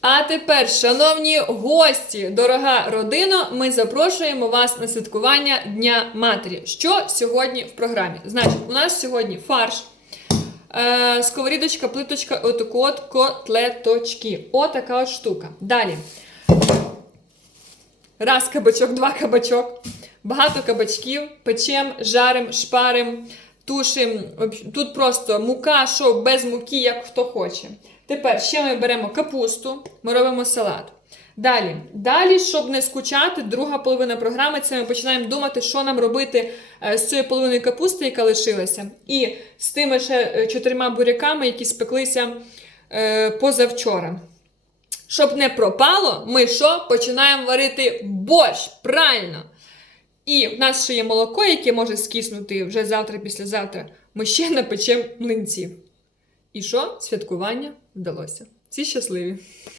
А тепер, шановні гості, дорога родина, ми запрошуємо вас на святкування Дня Матері. Що сьогодні в програмі? Значить, у нас сьогодні фарш, е, сковорідочка, плиточка, отаку от котлеточки. Отака от штука. Далі. Раз кабачок, два кабачок, багато кабачків, печем, жарим, шпарим, тушим. Тут просто мука, що без муки, як хто хоче. Тепер ще ми беремо капусту, ми робимо салат. Далі, далі, щоб не скучати, друга половина програми це ми починаємо думати, що нам робити е, з цією половиною капусти, яка лишилася, і з тими ще е, чотирма буряками, які спеклися е, позавчора. Щоб не пропало, ми що? Починаємо варити борщ. Правильно. І в нас ще є молоко, яке може скиснути вже завтра, післязавтра. Ми ще напечемо млинців. І що? Святкування вдалося. Всі щасливі.